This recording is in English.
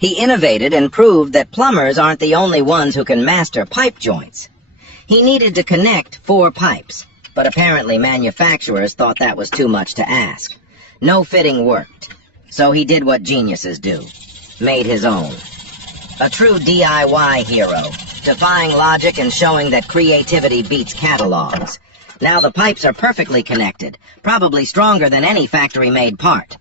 He innovated and proved that plumbers aren't the only ones who can master pipe joints. He needed to connect 4 pipes, but apparently manufacturers thought that was too much to ask. No fitting worked, so he did what geniuses do, made his own. A true DIY hero, defying logic and showing that creativity beats catalogs. Now the pipes are perfectly connected, probably stronger than any factory-made part.